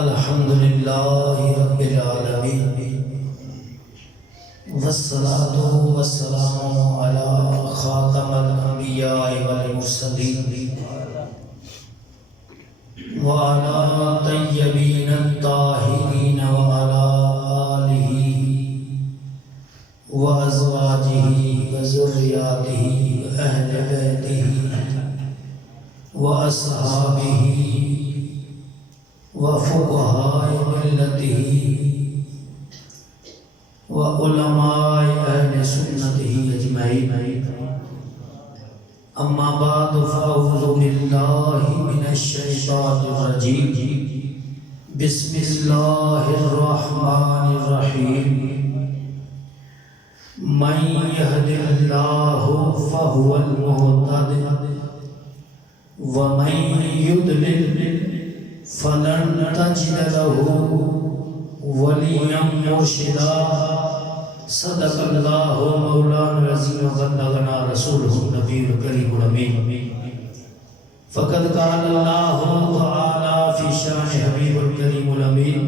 الحمدللہ رب العالمین والصلاة والسلام علی خاتم الانبیاء والمرسلین وعلى طیبین الطاہرین وعلى آلہ وازواجہ وذریاتہ واہل بیتہ واصحابہ وفقهاء ملته وعلماء اہل سنته اجمعین اما بعد فاعوذ باللہ من الشیطان الرجیم بسم اللہ الرحمن الرحیم من یہد اللہ فہو المہتد ومن یضلل فلن تجد له وليا مرشدا صدق الله مولانا العظيم وبلغنا رسوله النبي الكريم الأمين فقد قال الله تعالى في شأن حبيب الكريم الأمين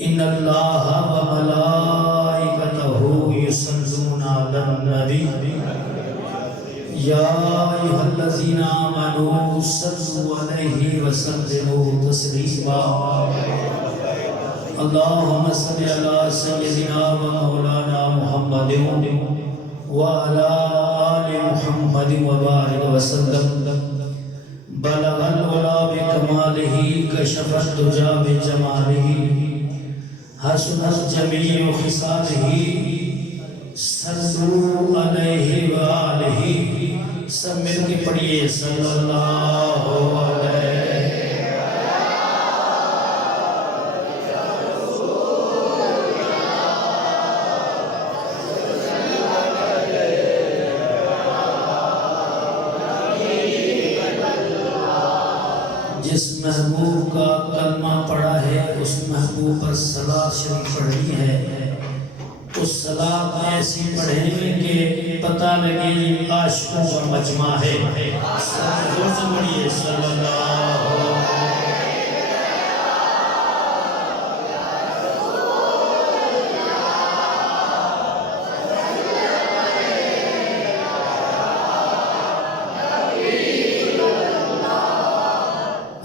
إن الله وملائكته يصلون على النبي یا ایھا الذین آمنوا صلوا علیہ وسلموا تسلیما اللہم صل علی سیدنا و مولانا محمد وعلی آل محمد وبارک وسلم بلغ العلا بکمالہ کشف الدجا بجمالہ حسنت جمیع خصالہ صلو علیہ وآلہ سب مل کے پڑھئے صلی اللہ علیہ جس محبوب کا کلمہ پڑھا ہے اس محبوب پر صلاۃ شریف پڑھنی ہے اس صلاۃ ایسی پڑھیں کہ پتہ لگے عاشقوں کا مجمع ہے زور سے پڑھیے صلی اللہ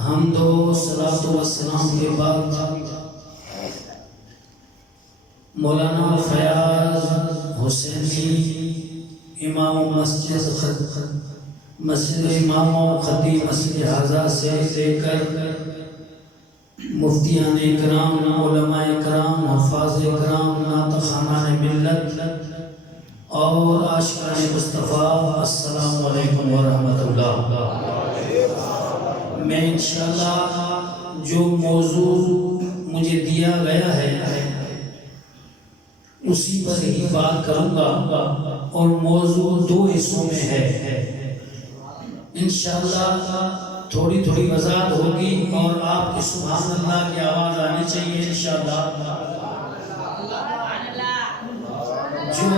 حمد و صلاۃ و سلام کے بعد مولانا فیاض حسینی امام مسجد امام و خطیب مسجد حاضہ سے لے کر مفتیان اکرام علماء اکرام حفاظ اکرام ناطقان ملت اور عاشقان مصطفیٰ السلام علیکم ورحمۃ اللہ۔ میں انشاءاللہ جو موضوع مجھے دیا گیا ہے اسی پر ہی بات کروں گا اور موضوع دو حصوں میں ہے انشاءاللہ تھوڑی تھوڑی وضاحت ہوگی اور آپ کی سبحان اللہ کی آواز آنی چاہیے انشاءاللہ۔ جو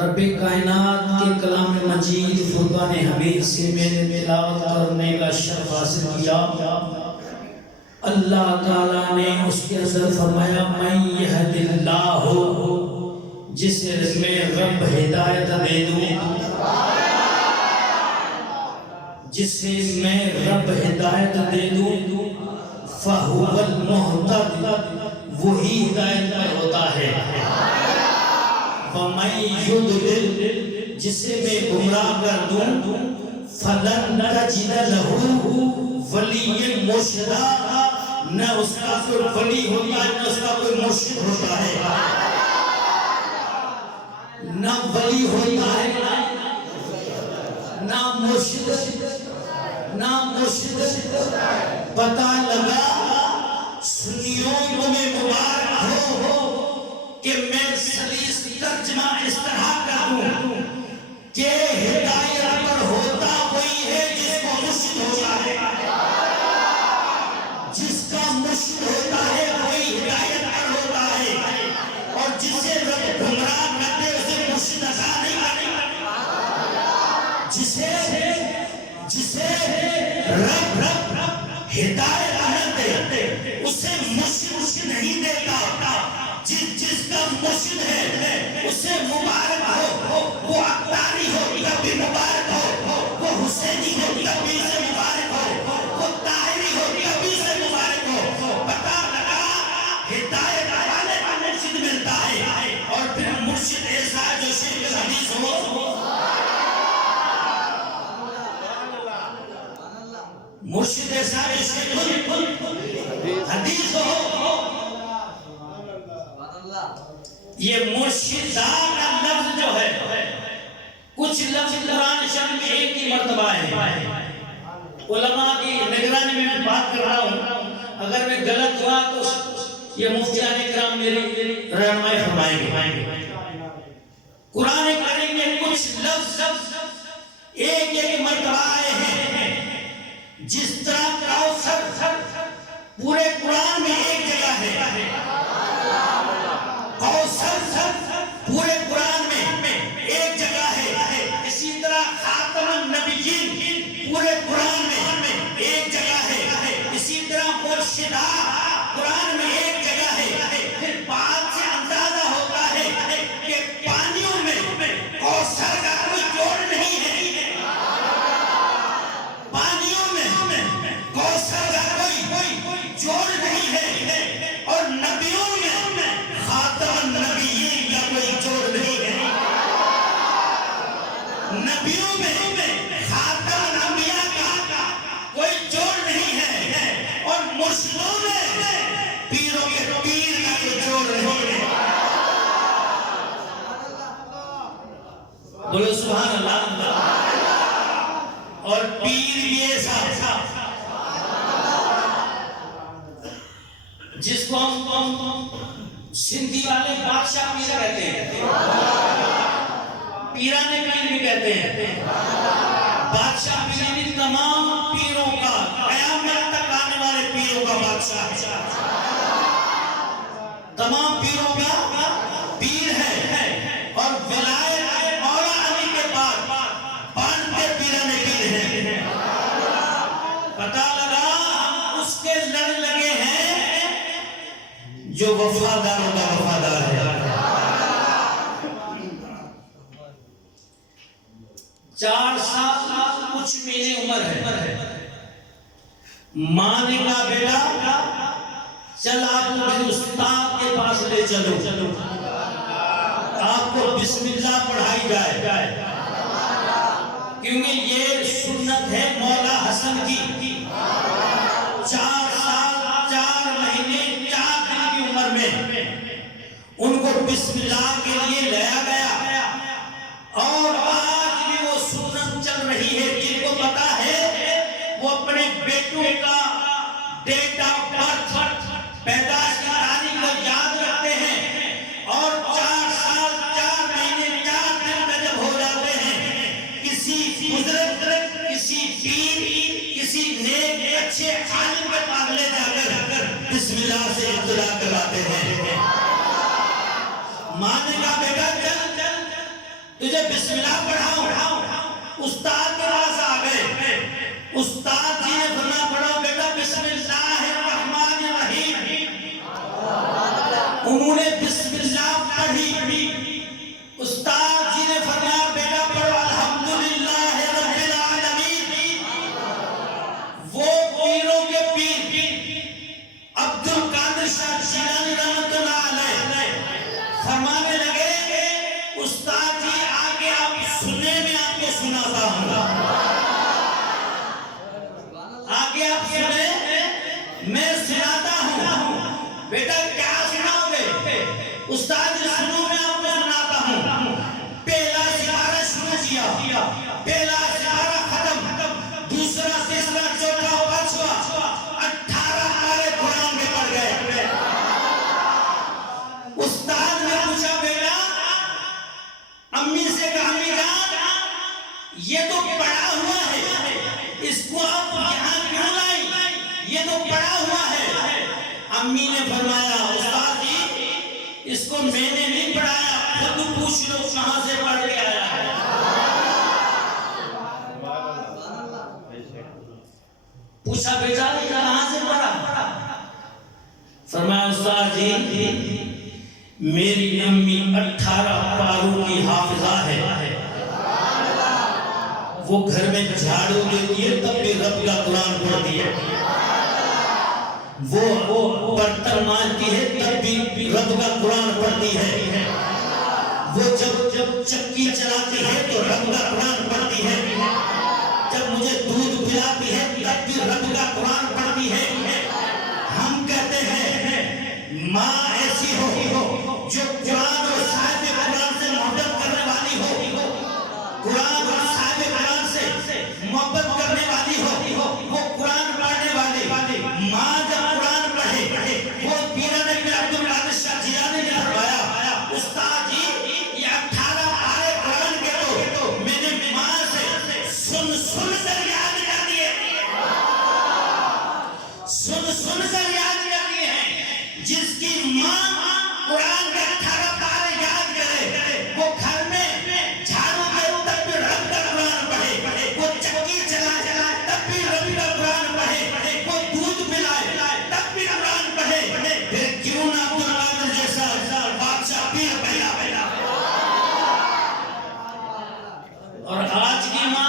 رب کائنات کے کلام مجید فرقان حمید سے میں نے تلاوت کرنے کا شرف حاصل کیا، اللہ تعالیٰ نے اس کے اندر فرمایا من یہد اللہ جسے میں رب ہدایت دے دوں، جسے میں رب ہدایت دے دوں فہو المہتد وہی ہدایت پر ہوتا ہے، ومن یضلل جسے میں گمراہ کر دوں فلن تجد لہ ولیا مرشدا نہ اس کا کوئی ولی ہوتا ہے نہ اس کا کوئی مرشد ہوتا ہے، نہ ولی ہوتا ہے نہ مرشد پتہ لگا سنیوں تمہیں مبارک ہو کہ میں سلیس ترجمہ اس طرح کروں کہ ہدایت پر ہوتا وہی ہے جس کو مرشد ہوتا ہے، جس کا مرشد ہوتا ہے وہی ہدایت پر ہوتا ہے، اور جسے رب گمراہ کرتے اسے مرشد عطا نہیں کرے، جسے رب ہدایت دے، اسے مرشد نہیں دیتا، جس کا مرشد ہے اسے مبارک ہو، وہ عطاری ہو تب بھی مبارک ہو، وہ حسینی ہو تب بھی اسے مبارک ہو، وہ طاہری ہو تب بھی اسے مبارک ہو۔ پتہ لگا ہدایت والے کا مرشد ملتا ہے، اور پھر مرشد ایسا جو شیخ الحدیث ہو، مرشد ایسا جو شیخ الحدیث ہو۔ یہ مرشدہ کا لفظ جو ہے، کچھ لفظ قرآن شریف میں ایک ہی مرتبہ ہے۔ علماء کی نگرانی میں بات کر رہا ہوں، اگر میں غلط ہوا تو یہ مفتیان کرام میری رہنمائی فرمائیں گے۔ قرآن کریم میں کچھ لفظ ایک مرتبہ آئے ہیں، جس طرح کوثر پورے قرآن میں ایک جگہ ہے، کوثر پورے قرآن میں ایک جگہ ہے، اسی طرح خاتم النبیین پورے قرآن میں ایک جگہ ہے، اسی طرح مرشدہ قرآن میں ایک جگہ ہے۔ پھر بات سے اندازہ ہوتا ہے کہ پانیوں میں کوثر کا کوئی جوڑ نہیں ہے، پانیوں میں کوثر کا کوئی جوڑ نہیں ہے، اور نبیوں میں خاتم النبیین کا کوئی جوڑ نہیں ہے، نبیوں میں خاتم الانبیاء کا کوئی جوڑ نہیں ہے، اور مرشدوں میں پیروں کے پیر کا کوئی جوڑ نہیں ہے۔ بولو سبحان اللہ۔ اور پیر بھی ایسا جس کو ہم سندھی والے بادشاہ پیر کہتے ہیں، پیرانے پیر بھی کہتے ہیں۔ بادشاہ پیر یعنی تمام پیروں کا، قیامت تک آنے والے پیروں کا بادشاہ، تمام پیروں کا پیر ہے، اور ولایت مولا علی کے بعد بانتے پیرانے پیر ہیں۔ پتہ لگا ہم اس کے لڑ لگے ہیں جو وفاداروں کا وفادار ہے۔ 4 سال کچھ مہینے عمر ہے، ماں نے کہا بیٹا چل آپ کو میرے استاد کے پاس لے چلو، آپ کو بسم اللہ پڑھائی جائے، کیونکہ یہ سنت ہے مولا حسن کی۔ 4 سال 4 مہینے 4 دن کی عمر میں ان کو بسم اللہ کے لیے لایا گیا، اور آج بھی وہ سنت چل رہی ہے۔ جن کو پتا ہے وہ اپنے بیٹوں کا ڈیٹ آف برتھ، پیدائش کی تاریخ کو یاد رکھتے ہیں، اور 4 سال 4 مہینے 4 دن میں جب ہو جاتے ہیں، کسی بزرگ، کسی پیر، کسی نیک اچھے عالم کے پاس لے جا کر بسم اللہ سے ابتدا کراتے ہیں۔ ماں نے کہا بیٹا چل تجھے بسم اللہ پڑھاؤں، استاد کے پاس آ گئے، استاد جی نے فرمایا پڑھو بیٹا بسم اللہ الرحمن الرحیم، انہوں نے بسم اللہ پڑھی، استاد جی نے فرمایا بیٹا پڑھو الحمدللہ رب العالمین۔ وہ پیروں کے پیر عبد القادر شاہ جیلانی رحمۃ اللہ علیہ فرمانے لگے استاد جی آگے آپ سننے میں آپ کو سناتا ہوں، آگے آپ سنیں میں سناتا ہوں، بیٹا کیا سناؤ گے؟ استاد جی سنو میں آپ کو سناتا ہوں۔ پہلا سپارہ شروع کیا، پہلا سپارہ ختم، دوسرا تیسرا چوتھا پانچواں 18 پارے قرآن میں پڑھ گئے۔ استاد نے پوچھا بیٹا، امی سے کہا امی جان یہ تو پڑھا ہوا ہے، اس کو آپ یہاں کیوں لائی؟ یہ تو پڑھا ہوا ہے۔ امی نے فرمایا استاد جی اس کو میں نے نہیں پڑھایا، خود پوچھ لو کہاں سے پڑھ کے آیا ہے۔ پوچھا بیٹا یہ کہاں سے پڑھا؟ فرمایا استاد جی میری امی 18 پاروں کی حافظہ ہے، وہ گھر میں جھاڑو دیتی ہے تب بھی رب کا قرآن پڑھتی ہے، وہ برتن مانجتی ہے تب بھی رب کا قرآن پڑھتی ہے، وہ جب چکی چلاتی ہے تو رب کا قرآن پڑھتی ہے، جب مجھے دودھ پلاتی ہے تب بھی رب کا قرآن پڑھتی ہے۔ ہم کہتے ہیں ماں ایسی ہو جو قرآن اور صاحب قرآن سے محبت کرنے والی ہو، قرآن اور صاحب قرآن سے محبت کرنے والی ہو، وہ قرآن پڑھنے والی ماں جب قرآن پڑھے، وہ پیرا نبی عبدالقادر شاہ جیلانی نے فرمایا استاد جی یہ 18 پارے قرآن کے تو میں نے ماں سے سن کر یاد کر دیے، سن کر یاد کر دیے ہیں۔ جس کی ماں قرآن کے 18 پارے یاد کرے، وہ گھر میں جھاڑو دے تب بھی رب کا قرآن پڑھے، وہ چکی چلائے تب بھی رب کا قرآن پڑھے، وہ دودھ پلائے تب بھی قرآن پڑھے، پھر کیوں نہ عبدالقادر جیسا بادشاہ پیر پیدا۔ اور آج کی ماں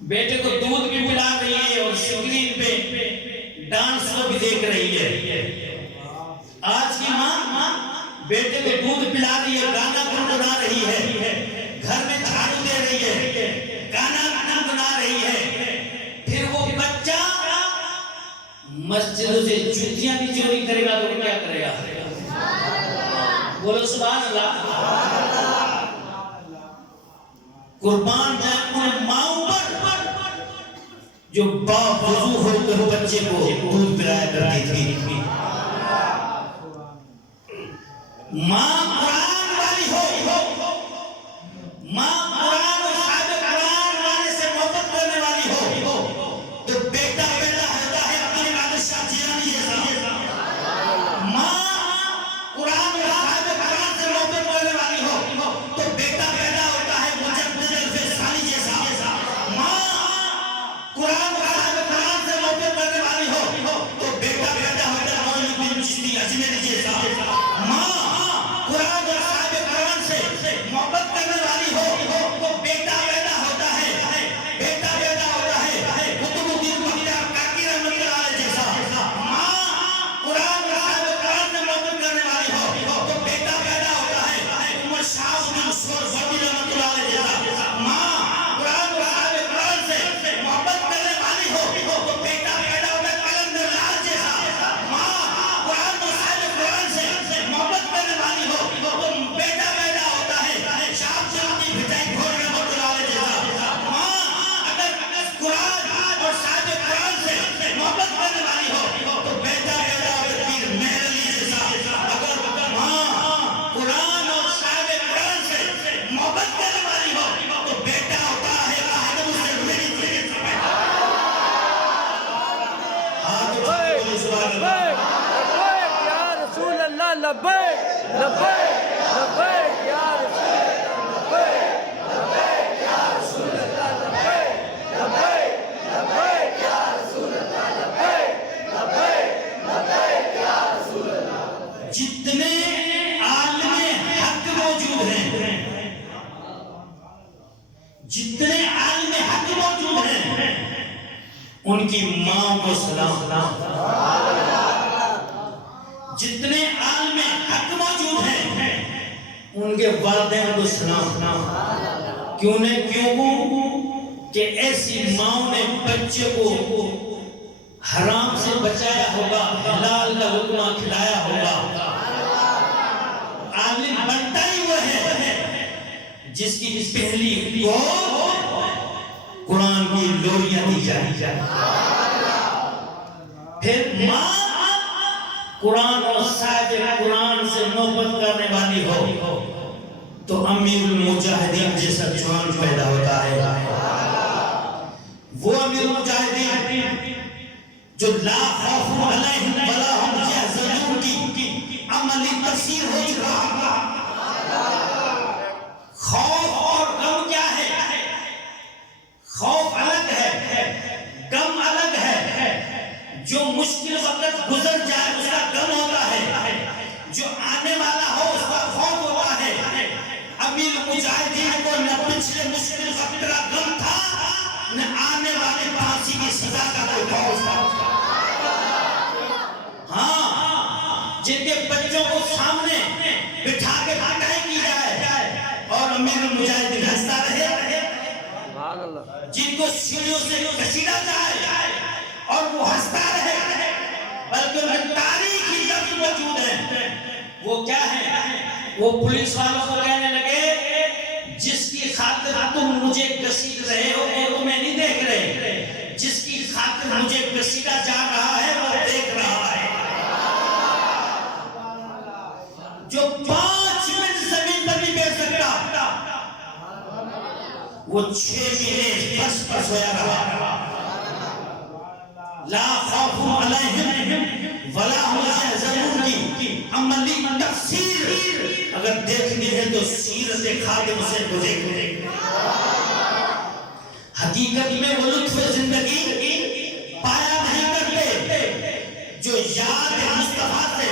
بیٹے کو دودھ بھی پلا رہی ہے اور اسکرین پہ ڈانس کو بھی دیکھ رہی ہے۔ آج کی ماں بیٹے کو دودھ پلا رہی ہے، گانا گنگنا رہی ہے، گھر میں جھاڑو دے رہی ہے، گانا گنگنا رہی ہے، پھر وہ بچہ مسجدوں سے جوتیاں بھی چوری کرے گا تو کیا کرے گا؟ بولو سبحان اللہ۔ قربان جائے ان ماؤں پر جو باوضو ہو کر بچے کو دودھ پلایا کرتی تھی۔ ماں قرآن والی ہو، ماں قرآن اور صاحب قرآن والے سے محبت کرنے والی ہو تو بیٹا پیدا ہوتا ہے عبدالقادر شاہ جیلانی جیسا۔ ماں قرآن اور صاحب قرآن سے محبت کرنے والی ہو تو بیٹا پیدا ہوتا ہے مجدد الفیضانی جیسا۔ ماں قرآن اور صاحب قرآن سے محبت کرنے والی ہو تو بیٹا پیدا ہوتا ہے معین الدین چشتی اجمیری جیسا۔ ماں قرآن اور صاحب قرآن سے محبت کرنے والی ہو تو بیٹا پیدا ہوتا ہے، بیٹا پیدا ہوتا ہے قطب الدین بختیار کاکی رحمۃ اللہ علیہ جیسا۔ ماں قرآن اور صاحب قرآن سے محبت کرنے والی ہو تو بیٹا پیدا ہوتا ہے عمر شاہ الدین سہروردی رحمۃ اللہ علیہ جیسا۔ ماں قرآن اور صاحب قرآن سے محبت کرنے والی ہو تو بیٹا پیدا ہوتا ہے قلندر لال جیسا۔ ماں قرآن اور صاحب قرآن سے محبت کرنے والی ہو تو بیٹا پیدا ہوتا ہے شاہ جلدی بھٹائی گھوڑ رحمۃ اللہ علیہ جیسا۔ ماں اگر قرآن اور صاحب قرآن سے محبت کرنے والی ہو تو بیٹا پیدا ہوتا ہے پیر مہر علی جیسا۔ اگر ماں قرآن اور صاحب قرآن سے محبت کرنے والی ہو تو بیٹا ہوتا ہے آدم حسین میری جیسا۔ لبیک یا رسول اللہ، لبیک لبیک لبیک یا رسول اللہ، لبیک یا رسول اللہ، لبیک لبیک یا رسول اللہ، لبیک یا رسول اللہ۔ جتنے عالم حق موجود ہیں، جتنے عالم حق موجود ہیں ان کی ماں کو سلام۔ جتنے عالم حق موجود ہیں ان کے والدین کو سلام۔ کیوں کہ ایسی ماں نے بچے کو حرام سے بچایا ہوگا، حلال کا لقمہ کھلایا ہوگا۔ عالم بنتا ہی وہ ہے جس کی پہلی کو قرآن کی لوریاں دی جائیں۔ پھر ماں قرآن اور صاحب قرآن سے محبت کرنے والی ہو تو امیر المجاہدین جیسا جوان پیدا ہوتا ہے۔ وہ امیر المجاہدین جو لا خوف علیہم ولا هم یحزنون کی عملی تفسیر ہو چکا۔ خوف اور غم کیا ہے؟ سزا کا کوئی خوف تھا. ہاں جن کے بچوں کو سامنے بٹھا کے پٹائی کی جائے اور امیر المجاہدین ہنستا رہے, جن کو سیڑھیوں سے گھسیٹا جائے اور وہ ہنستا رہے, بلکہ ان کی تاریخی لفظ موجود ہیں. وہ کیا ہے؟ وہ پولیس والوں کو کہنے لگے جس کی خاطر تم مجھے گھسیٹ رہے ہو وہ تمہیں نہیں دیکھ رہے, جس کی خاطر مجھے گھسیٹا جا رہا ہے وہ دیکھ رہا ہے. جو 5 منٹ زمین پر نہیں بیٹھ سکتا وہ 6 مہینے فرش پر سویا رہا. لا خوف علیہم ولا هم يحزنون کی عملی تفسیر اگر دیکھنی ہے تو سیرت خادم سے گزرے. حقیقت میں وہ لطف زندگی پایا نہیں کرتے جو یاد مصطفیٰ سے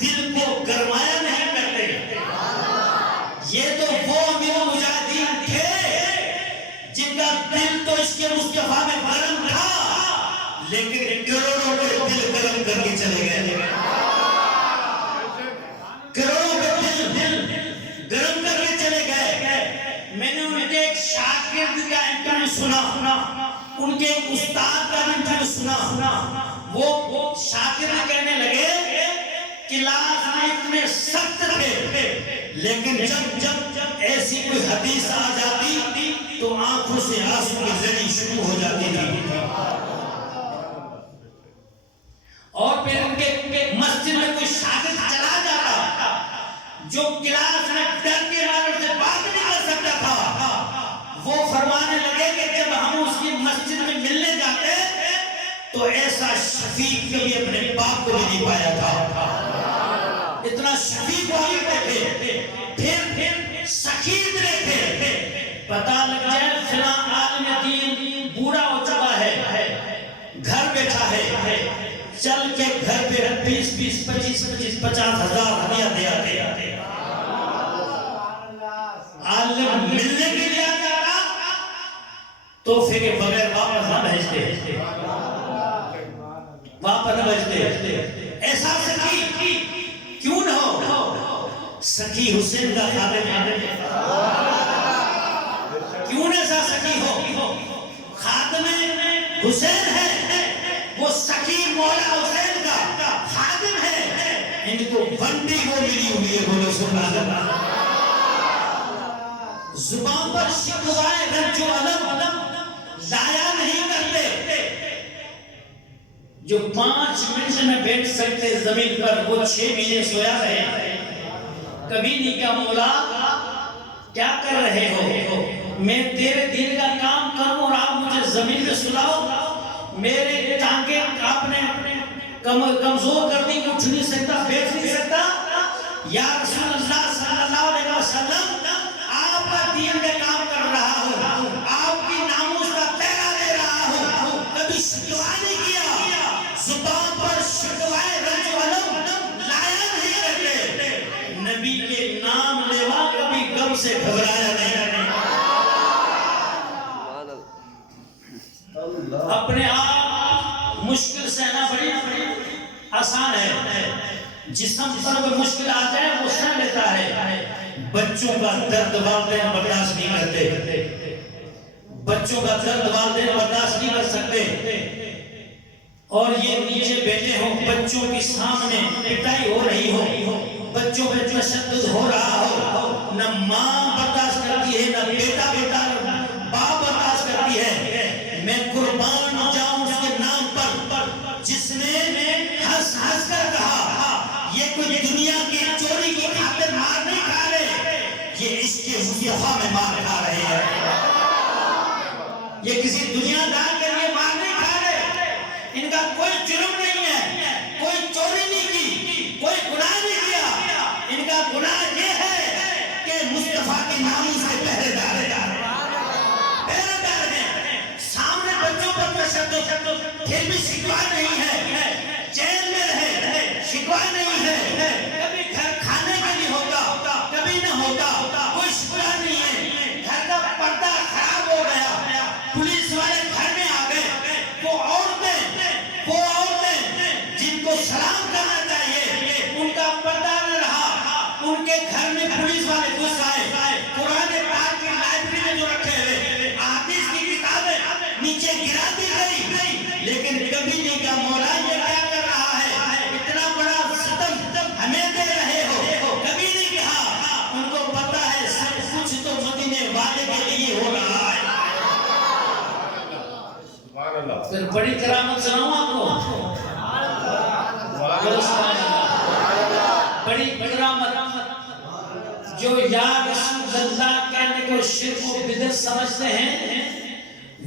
دل کو گرمایا نہیں کرتے. یہ تو وہ امیر مجاہدین تھے جن کا دل تو اس کے مصطفیٰ میں گرم تھا, لیکن کروڑوں کے دل گرم کر کے چلے گئے. کروڑوں کے دل گرم کر کے چلے گئے. میں نے ان کے ایک شاگرد کا انٹرویو سنا, ان کے ایک استاد کا انٹرویو سنا. وہ شاگرد کہنے لگے کلاس میں اتنے سخت تھے, لیکن جب ایسی کوئی حدیث آ جاتی تو آنکھوں سے آنسو کی زری شروع ہو جاتی تھی. اور پھر ان کے مسجد میں کوئی شاگرد چلا جاتا جو کلاس میں ڈر کے مارے سے بات نہیں کر سکتا تھا, وہ فرمانے لگے کہ جب ہم اس کی مسجد میں ملنے جاتے تو ایسا شفیق کبھی اپنے باپ کو بھی نہیں پایا تھا. اتنا شفیق ہوتے تھے. پھر سخی اتنے تھے, پتہ لگ جائے فلاں عالم دین بوڑھا ہو چکا ہے, گھر بیٹھا ہے, چل کے گھر پہ 20 25 50 ہزار ہدیہ دے آتے. عالم ملنے کے لیے آتا تو پھر بغیر واپس نہ بھیجتے, واپس نہ بھیجتے. ایسا سخی کیوں نہ ہو؟ سخی حسین کا خادم ہے. کیوں نہ ایسا سخی ہو؟ خادم حسین ہے, وہ سخی مولا حسین کا خادم ہے. ان کو بندی کو ملی ہوئی ہے. بولو سبحان اللہ. زبان پر شکوائے رنج و علم ضائع نہیں کرتے. جو 5 منٹ میں بیٹھ سکتے زمین پر وہ 6 مہینے سویا رہے. کبھی نہیں کہا مولا کیا کر رہے ہو, میں تیرے دین کا کام کروں اور آپ مجھے زمین پہ سلاؤ. میرے ٹانگیں آپ نے کمزور کر دی, اٹھ نہیں سکتا, بیٹھ نہیں سکتا. یا رسول اللہ صلی اللہ علیہ وسلم آپ کا دین میں کام کر رہا ہوں, آپ کی ناموس کا پہرا دے رہا ہوں, کبھی شکوہ نہیں کیا. زبان پر شکوائے رنج و علم لایا نہیں کرتے. نبی کے نام لیوا کبھی غم سے گھبرایا نہیں. اپنے آپ مشکل سہنا بڑی آسان ہے. جسم پر کوئی مشکل آ جائے وہ سہ لیتا ہے. بچوں کا درد والدین برداشت نہیں کرتے. بچوں کا درد والدین برداشت نہیں کر سکتے. اور یہ نیچے بیٹھے ہوں, بچوں کے سامنے پٹائی ہو رہی ہو, بچوں پہ تشدد ہو رہا ہو, نہ ماں برداشت کرتی ہے نہ بیٹا باپ برداشت کرتی ہے. میں قربان جاؤں اس کے نام پر جس نے ہنس ہنس کر کہا یہ کوئی دنیا کی چوری کی خاطر مار نہیں کھا رہے, یہ عشق مصطفیٰ میں مار کھا رہے ہیں. یہ کسی دنیا دار کے لیے مار نہیں کھا رہے. ان کا کوئی جرم نہیں ہے, کوئی چوری نہیں کی, کوئی گناہ نہیں کیا. ان کا گناہ یہ ہے کہ مصطفیٰ کے ناموس کے پہرے دار ہیں. سامنے بچوں پر تشدد, پھر بھی شکوہ نہیں ہے. جیل میں رہے, شکوہ نہیں ہے. کبھی گھر کھانے کے لیے ہوتا, کبھی نہ ہوتا, کوئی شکوہ نہیں ہے. گھر کا پردہ خراب ہو گیا, پولیس والے گھر میں آ گئے, وہ کبھی نہیں کہا مولا یہ کیا کر رہا ہے، اتنا بڑا ستم ہمیں دے رہے ہو، کبھی نہیں کہا۔ ان کو پتا ہے سب کچھ تو مدینے والے کے لیے ہو رہا ہے۔ پھر بڑی کرامت سناؤں آپ کو، بڑی کرامت جو یا رسول اللہ کہنے کو شرک و بدعت سمجھتے ہیں،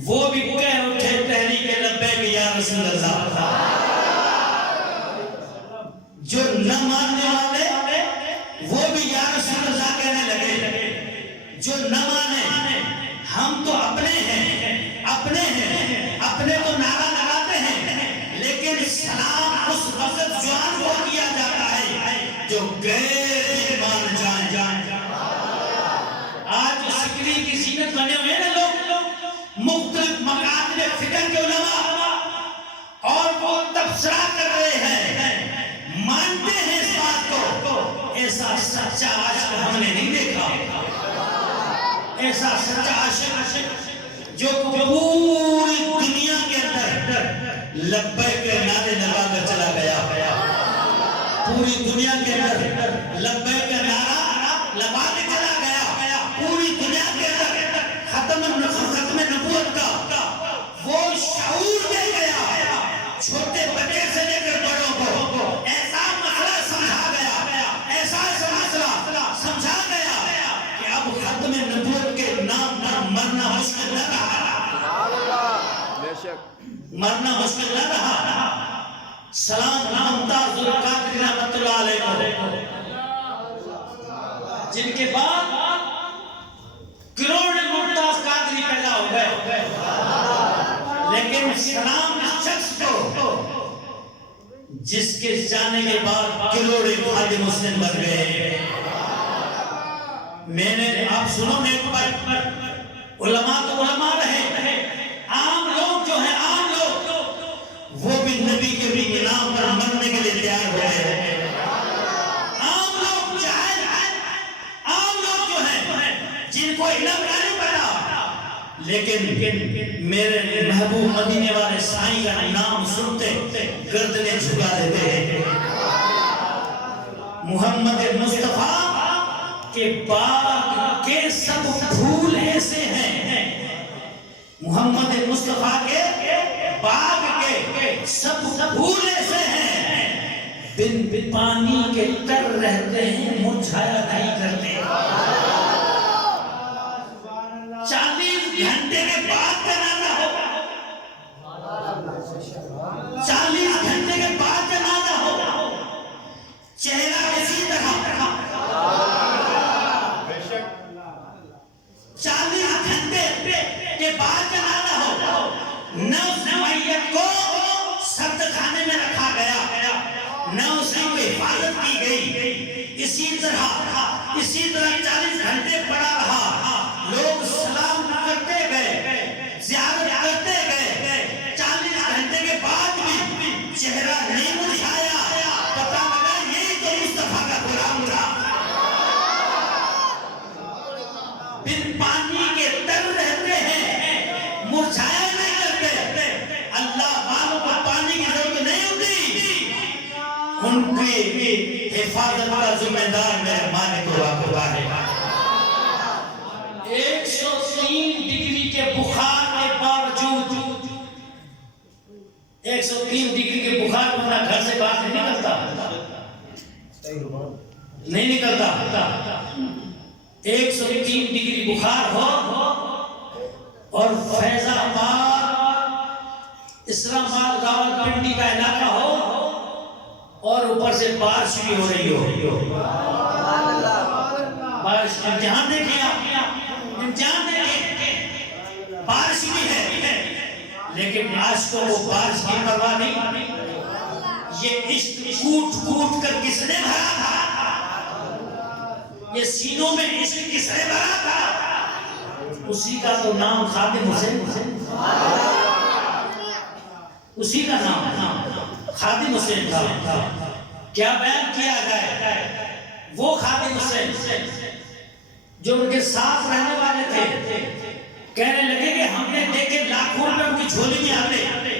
وہ بھی کہہ اٹھے تحریک لبیک یا رسول اللہ۔ جو نہ ماننے والے وہ بھی یا رسول اللہ کہنے لگے، جو نہ مانے ہم تو اپنے ہیں، اپنے تو نعرہ لگاتے ہیں، لیکن سلام اس وقت جوان کو کیا جاتا ہے جو غیر مان جائیں۔ آج سکری کی زینت بنے ہوئے ہیں لوگ، مختلف مکاتب فکر کے علماء، اور وہ تبصرہ کر رہے ہیں، مانتے ہیں اس بات کو۔ ایسا سچا عاشق ہم نے نہیں دیکھا، ایسا سچا عاشق جو پوری دنیا کے اندر لبیک کے نعرے لگا کر چلا گیا، پوری دنیا کے اندر لبیک کا نعرہ لگا کے چلا گیا، پوری دنیا کے اندر ختم نبوت کا وہ شعور دے گیا، چھوٹے بچے سے لے کر بڑوں کو ایسا مسئلہ سمجھا گیا، ایسا مسئلہ سمجھا گیا کہ اب ختم نبوت کے نام پر مرنا مشکل نہ رہا، مرنا مشکل نہ رہا۔ سلام ممتاز القادری رحمت اللہ علیہ کو، جن کے بعد کروڑ ممتاز قادری پیدا ہو گئے، لیکن سلام اس شخص کو جس کے جانے کے بعد کروڑ خادم مسلم بن گئے۔ میں نے آپ سنو نیک پر علماء تو علماء رہے، عام لوگ جو ہیں عام لوگ وہ بھی نبی کے بھی نام پر مرنے کے لیے تیار ہو گئے۔ عام لوگ جاہل ہیں، عام لوگ جو ہیں جن کو علم نہیں پڑا، لیکن میرے محبوب مدینے والے سائیں کا نام سنتے گردنیں جھکا دیتے ہیں۔ محمد مصطفیٰ کے باغ کے سب پھول ایسے ہیں، محمد مصطفیٰ کے باغ کے سب پھول ایسے ہیں، بن پانی کے تر رہتے ہیں، مرجھایا نہیں کرتے۔ 40 گھنٹے کے بعد جنازہ ہوگا، 40 گھنٹے کے بعد جنازہ ہوگا، چہرہ اسی طرح 40 گھنٹے کے بعد جنازہ ہوگا، نہ اس میت کو سرد خانے میں رکھا گیا، نہ اس کی کوئی حفاظت کی گئی، اسی طرح 40 گھنٹے پڑا رہا، لوگ سلام کرتے گئے، زیارت کرتے گئے، 40 گھنٹے کے بعد بھی چہرہ نہیں مرجھایا، پتہ لگا یہی تو مصطفیٰ کا غلام تھا۔ بن پانی کے تر رہتے ہیں، مرجھایا نہیں کرتے، اللہ والوں کو پانی کی ضرورت نہیں ہوتی، ان کی حفاظت کا ذمہ دار میرے مالک و واقعہ ہے۔ 103 ڈگری کے بخار کے باوجود، 103 ڈگری کے بخار میں گھر سے باہر نہیں نکلتا، 103 ڈگری بخار ہو اور فیض آباد اسلام آباد راولپنڈی کا علاقہ ہو اور اوپر سے بارش بھی ہو رہی ہو، بارش امتحان دیکھیں آپ، امتحان دیکھیں، بارش بھی ہے، لیکن آج کو وہ بارش کی پرواہ نہیں۔ یہ عشق کوٹ کوٹ کر کس نے بھرا تھا، یہ سینوں میں عشق کس نے بھرا تھا، اسی کا تو نام خادم حسین، اسی کا نام خادم حسین تھا۔ کیا بیان کیا جائے، وہ خادم حسین جو ان کے ساتھ رہنے والے تھے کہنے لگے کہ ہم نے دیکھے لاکھوں روپے ان کی جھولی میں آتے،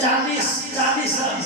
40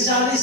40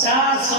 400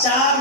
4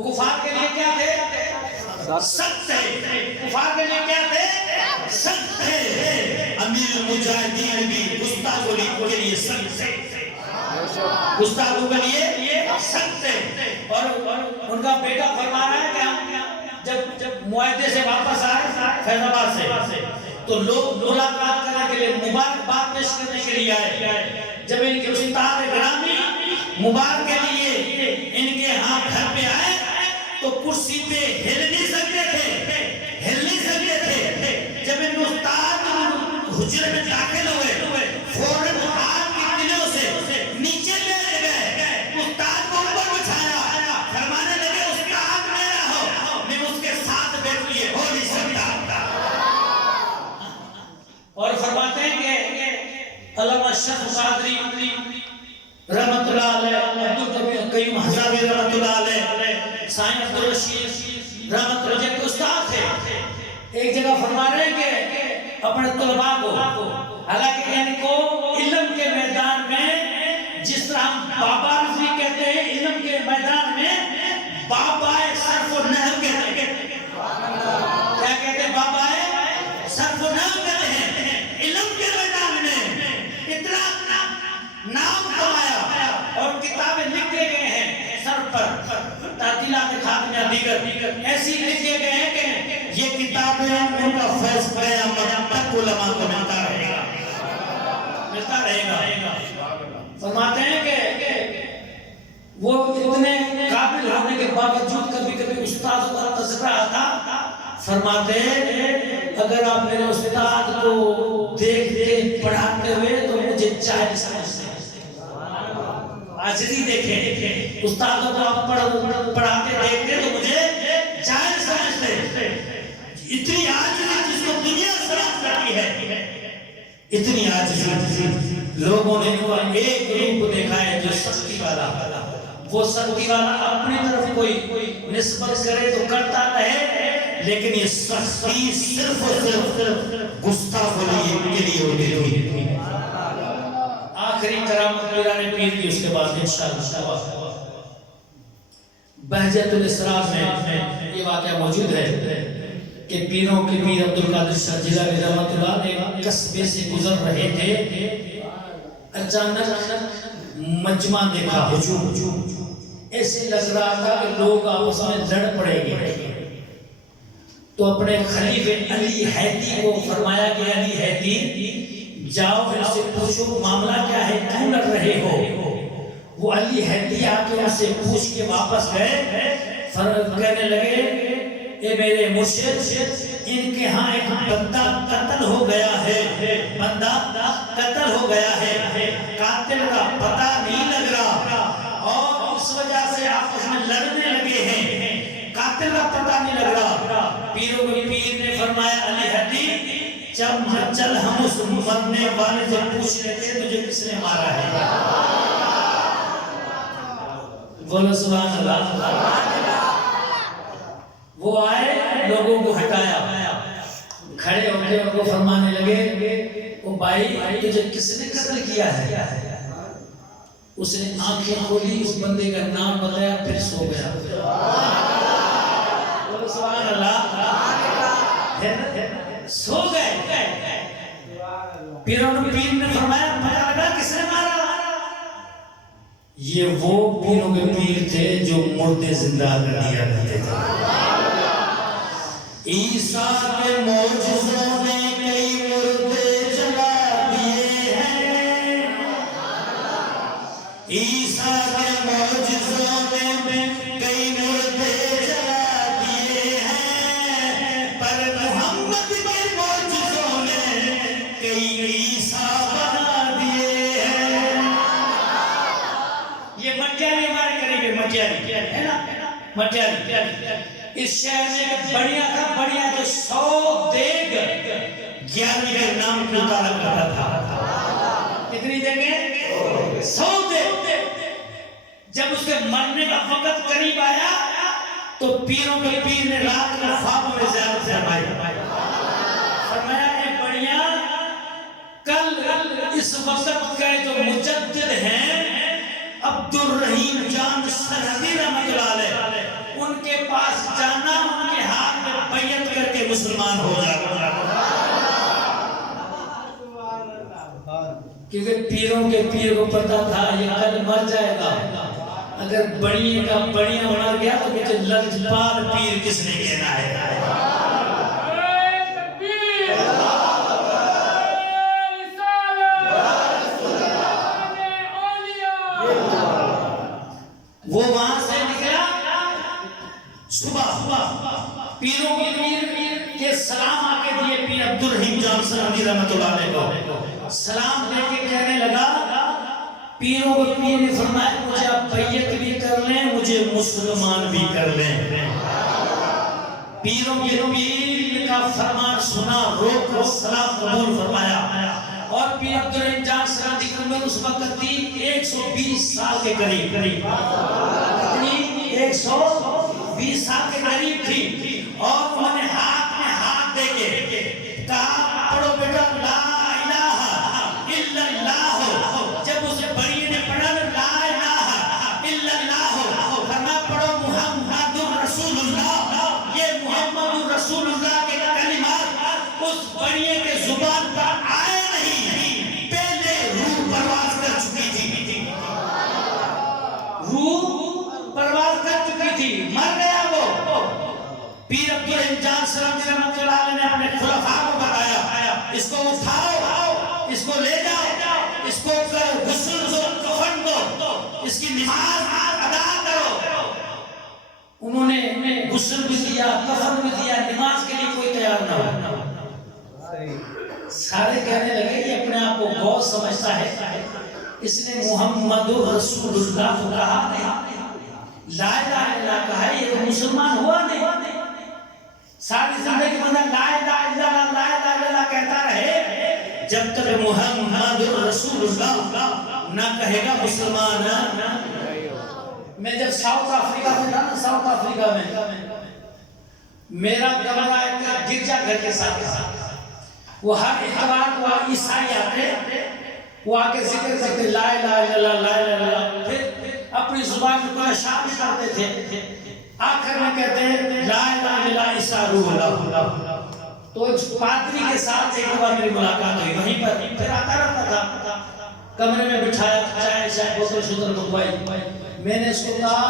وہ کفار کے لیے کیا تھے؟ سخت تھے. کفار کے لیے کیا تھے؟ سخت تھے. امیر المجاہدین بھی گستاخوں کے لیے سخت تھے. گستاخوں کے لیے سخت تھے. اور ان کا بیٹا فرما رہا ہے کہ جب معاہدے سے واپس آئے فیض آباد سے تو لوگ ملاقات کرنے کے لیے مبارکباد پیش کرنے کے لیے آئے. جب ان کے استاد گرامی مبارک کے لیے ان کے ہاں گھر پہ آئے تو کرسی پہ ہل نہیں سکتے تھے. جب ان استاد حجرے میں داخل ہوئے فوراً ہاتھ کی تلیوں سے نیچے لے گئے, استاد کو اوپر بچھایا, فرمانے لگے استاد میرا ہو, میں اس کے ساتھ بیٹھ لیے ہو نہیں سکتا. اور فرماتے ہیں کہ علامہ شرف قادری رحمت اللہ علیہ, عبدالقیوم حضاوی رحمت اللہ علیہ, سائیں عبدالرشید رحمت اللہ علیہ کے استاد تھے. ایک جگہ فرما رہے ہیں کہ اپنے طلباء کو, حالانکہ یعنی کو علم کے میدان میں جس طرح ہم بابا رضوی کہتے ہیں, علم کے میدان میں بابا صرف و نحو کہتے ہیں. کیا کہتے ہیں؟ بابا صرف و نحو کہتے ہیں. علم کے میدان میں اتنا نام کمایا اور کتابیں لکھے گئے ہیں سر پر, تعطیلات خاتمیہ دیگر ایسی لکھے گئے ہیں کہ یہ کتابیں ان کا فیض قیامت تک علماء کو ملتا رہے گا. فرماتے ہیں کہ وہ اتنے قابل ہونے کے باوجود کبھی استاد کا تذکرہ آتا, فرماتے ہیں اگر آپ میرے استاد کو دیکھ پڑھاتے ہوئے تو مجھے جاہل سمجھتے. عاجزی دیکھیں, استادوں کو آپ پڑھاتے دیکھتے تو مجھے جاہل سمجھتے. اتنی عاجزی جس کو دنیا سلام کرتی ہے, اتنی عاجزی لوگوں نے ایک روپ دیکھا ہے جو سختی والا. وہ سختی والا اپنی طرف کوئی نسبت کرے تو کرتا رہے, لیکن یہ سختی صرف اور صرف گستاخوں کے لیے ہوتی تھی. آخری کرامت میران پیر کی اس کے بعد انشاءاللہ بہجت الاسرار میں یہ واقعہ موجود ہے کہ پیروں کے پیر عبدالقادر شاہ جیلانی رحمۃ اللہ نے قصبے سے گزر رہے تھے. اچانک مجمع دیکھا, ہجوم. ایسے لگ رہا تھا کہ لوگ آپس میں لڑ پڑیں گے. تو اپنے خلیفہ علی حیدی کو فرمایا کہ علی حیدی جاؤ ان سے پوچھو معاملہ کیا ہے, کیوں لڑ رہے ہو. وہ علی حیدی آ کے ان سے پوچھ کے واپس گئے, کہنے لگے اے میرے مرشد, ان کے ہاں ایک بندہ قتل ہو گیا ہے, قاتل کا پتہ نہیں لگ رہا اور اس وجہ سے آپس میں لڑنے لگے ہیں, قاتل کا پتہ نہیں لگ رہا. پیروں کے پیر نے فرمایا علی حیدی چل ہم اس مرنے والے سے پوچھ لیتے ہیں تجھے کس نے مارا ہے. بولو سبحان اللہ. وہ آئے, لوگوں کو ہٹایا, کھڑے ہو کے ان کو فرمانے لگے او بھائی تجھے کس نے قتل کیا ہے. اس نے آنکھیں کھولی, اس بندے کا نام بتایا, پھر سو گیا. بولو سبحان اللہ. سو گئے. پیر نے فرمایا پتہ لگا کس نے مارا. یہ وہ پیروں کے پیر تھے جو مردے زندہ کر دیا کرتے تھے. عیسیٰ کے معجزوں نے کئی مردے جلا دیے ہیں. عیسیٰ کے معجزوں نے کئی مردے جلا دیے ہیں, پر محمد کے معجزوں نے کئی عیسیٰ بنا دیے ہیں. یہ مٹیاری ہمارے قریب ہے, مٹیاری ہے نا, مٹیاری. اس شہر میں ایک بڑھیا تھا, بڑھیا جو 100 دیگ 11 کا نام پکارا کرتا تھا. کتنی دیگیں؟ 100 دیگ. جب اس کے مرنے کا وقت قریب آیا تو پیروں کے پیر نے رات کو خواب میں زیارت فرمائی. فرمایا اے بڑھیا, کل اس وقت کے جو مجدد ہیں عبدالرحیم جان سرحدی رحمت اللہ علیہ, ان کے پاس جانا، ان کے ہاتھ میں بیعت کر کے مسلمان ہو جانا، کیونکہ پیروں کے پیر کو پتا تھا یہ کل مر جائے گا، اگر بڑیے کا بڑیا مر گیا تو مجھے لجپال پیر کس نے کہنا ہے؟ وہ وہاں سے نکلا صبح، پیروں کے پیر کے سلام آ کے دیے، پیر عبدالرحیم جان سلمی رحمۃ اللہ علیہ کو سلام دے کے کہنے لگا، پیروں کے پیر نے فرمایا مجھے آپ بیعت بھی کر لیں، مجھے مسلمان بھی کر لیں۔ پیروں کے پیر کا فرمان سنا، روک کر سلام قبول فرمایا، اور پیر عبدالرحیم جان سلمی کی عمر اس وقت تھی 120 سال کے قریب، کتنی؟ 120 سال کے قریب تھی، اور انہوں نے ہاتھ میں ہاتھ دے کے کہا پڑھو بیٹا لا الہ الا اللہ، جب اسے بڑی نے پڑھا لا الہ الا اللہ، فرمایا پڑھو محمد رسول اللہ، یہ محمد رسول اللہ کے کلمات اس بڑیے کے زبان پر آئے نہیں، پہلے روح پرواز کر چکی تھی، روح پرواز کر چکی تھی، مر گیا وہ۔ پیر عبدالرحیم جان سلمی رحمۃ اللہ علیہ نے اپنے خلفاء کو بتایا، اس کو اٹھاؤ، اس کو لے جاؤ، اس کو غسل دو، کفن دو، اس کی نماز ادا کرو۔ انہوں نے غسل بھی دیا، کفن بھی دیا، نماز کے لیے کوئی تیار نہ ہو۔ سارے کہنے لگے یہ اپنے آپ کو بہت سمجھتا ہے، اس نے محمد رسول اللہ کو کہا نہیں، لا الہ الا اللہ کہا ہے، یہ مسلمان ہوا نہیں۔ ساری زندگی بندہ لا الہ الا اللہ لا الہ الا اللہ کہتا رہے، جب تک محمد رسول اللہ نہ کہے گا مسلمان۔ میں جب ساؤتھ افریقہ میں تھا نا، ساؤتھ افریقہ میں میرا کمرہ ایک گرجا گھر کے ساتھ، وہ ہر اتوار کو عیسائی آتے، وہ آ کے ذکر کرتے لا الہ الا اللہ لا الہ الا اللہ، پھر اپنی زبان کو شامل کرتے تھے، آخر میں کہتے ہیں لا الہ الا اللہ عیسیٰ روح اللہ۔ تو ایک پادری کے ساتھ ایک بار میری ملاقات ہوئی وہیں پر، پھر آتا رہتا تھا، کمرے میں بٹھایا، چائے شائے بوتل شوتل منگوائی، میں نے اس کو کہا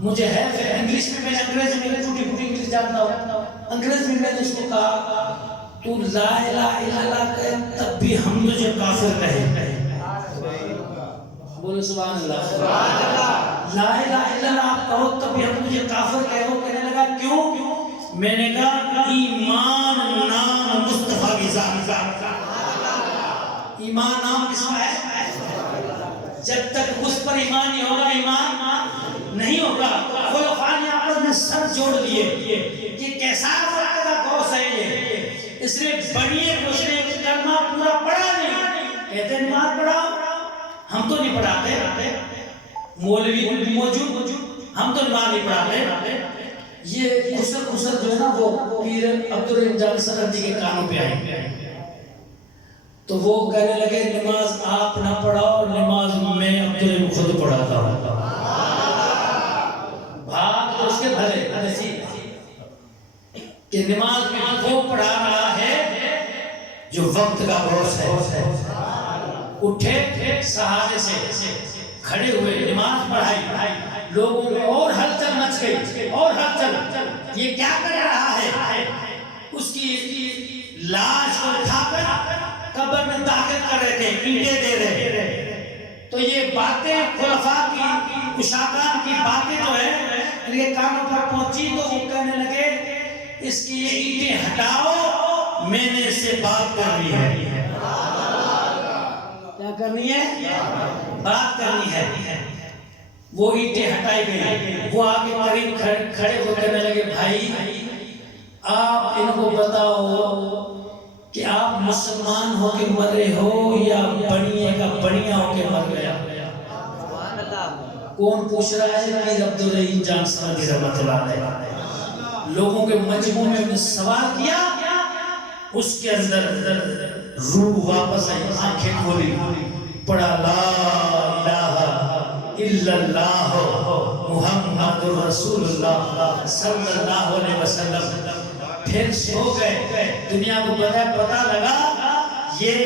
مجھے ہے پھر انگلش میں، میں انگریزی میں ٹوٹی پھوٹی انگلش جانتا ہوں، انگریزی میں نے اس کو کہا تو لا الہ الا اللہ کہے تب بھی ہم تجھے کافر کہیں، بولے سبحان اللہ، لا الہ الا اللہ آپ کہو تب بھی ہم تجھے کافر کہو۔ کہنے لگا کیوں؟ میں نے کہا ایمان نام مصطفیٰ کی ذات، ایمان نام کس کا ہے؟ جب تک اس پر ایمان نہیں ہوگا، ایمان نہیں ہوگا۔ خلفاء نے آپس میں سر جوڑ لیے کہ کیسا فرق کا گوس ہے یہ، اس نے بڑیے کو اس نے کلمہ پورا پڑھا نہیں، کہتے نماز پڑھا، ہم تو نہیں پڑھاتے، مولوی موجود، ہم تو نماز نہیں پڑھاتے۔ یہ خسر جو ہے نا وہ پیر عبدالرحیم جان سلمی کے کانوں پہ آئی، تو وہ کہنے لگے نماز آپ نہ پڑھاؤ، نماز میں عبدالرحیم خود پڑھاتا ہوں، بھاگ اس کے بھلے کہ نماز میں وہ پڑھا رہا ہے جو وقت کا گوش ہے۔ اٹھے سہارے سے کھڑے ہوئے، نماز پڑھائی، لوگوں میں اور ہلچل مچ گئی، اور ہلچل، یہ کیا کر رہا ہے؟ اس کی لاش کو اٹھا کر قبر میں داخل کر رہے تھے، اینٹیں دے رہے، تو یہ باتیں خلفاء کی، کشاکان کی باتیں جو ہے ان کے کانوں پر پہنچی، تو وہ کہنے لگے اس کی یہ اینٹیں ہٹاؤ، میں نے اس سے بات کرنی ہے۔ کیا کرنی ہے؟ بات کرنی ہے۔ وہ اینٹیں ہٹائی گئی، وہ آگے قریب کھڑے ہو کہنے لگے بھائی آپ ان کو بتاؤ کہ آپ مسلمان ہو کے مرے ہو یا بڑیے کا بڑیا ہو کے مر گیا؟ کون پوچھ رہا ہے؟ پیر عبدالرحیم جان سلمی رحمۃ اللہ علیہ۔ لوگوں کے مجموع میں نے سوال کیا، اس کے اندر روح واپس آئی، آنکھیں کھولی، پڑھا لا الہ الا اللہ محمد رسول اللہ صلی اللہ علیہ وسلم. پھر سو گئے. دنیا کو پتہ لگا یہ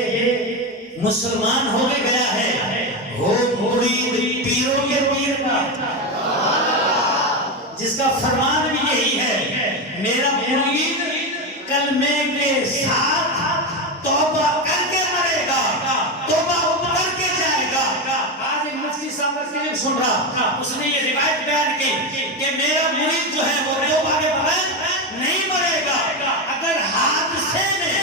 مسلمان ہو گیا ہے. ہو مرید پیروں کے پیر کا، جس کا فرمان بھی یہی ہے میرا مرید کلمے کے ساتھ توبہ کر کے مرے گا، توبہ کر کے جائے گا. آج ایک مفتی صاحب سے سن رہا، اس نے یہ روایت بیان کی کہ میرا مرید جو ہے وہ توبہ کے بغیر نہیں مرے گا. اگر حادثے میں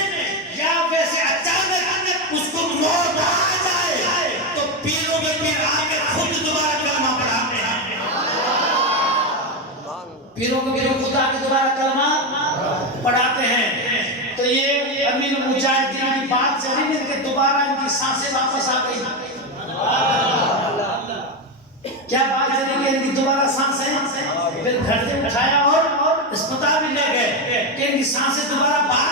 یا ویسے اچانک اس کو موت آ جائے تو پیروں کے پیر آ کے خود دوبارہ کلمہ پڑھاتے ہیں. پیروں کے پیر خود آ کے دوبارہ کلمہ پڑھاتے ہیں. تو یہ امین المجاہدین کی بات چلی نہیں کہ دوبارہ ان کی سانسیں واپس آ گئی. کیا بات چلی کہ ان کی دوبارہ سانسیں، پھر گھر سے اٹھایا اور اسپتال میں لے گئے کہ ان کی سانسیں دوبارہ باہر